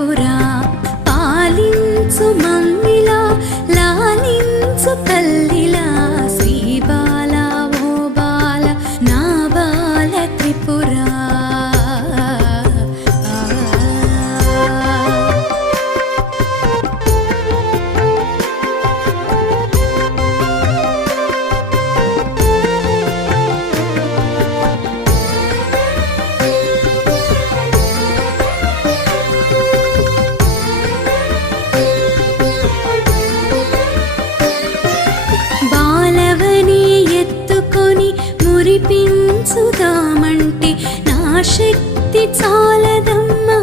త్రిపుర పాలించు మమ్మిలా లాలించు తల్లిలా శ్రీ బాల ఓ బాల నా బాల త్రిపుర మురిపించుదామంటే నా శక్తి చాలదమ్మా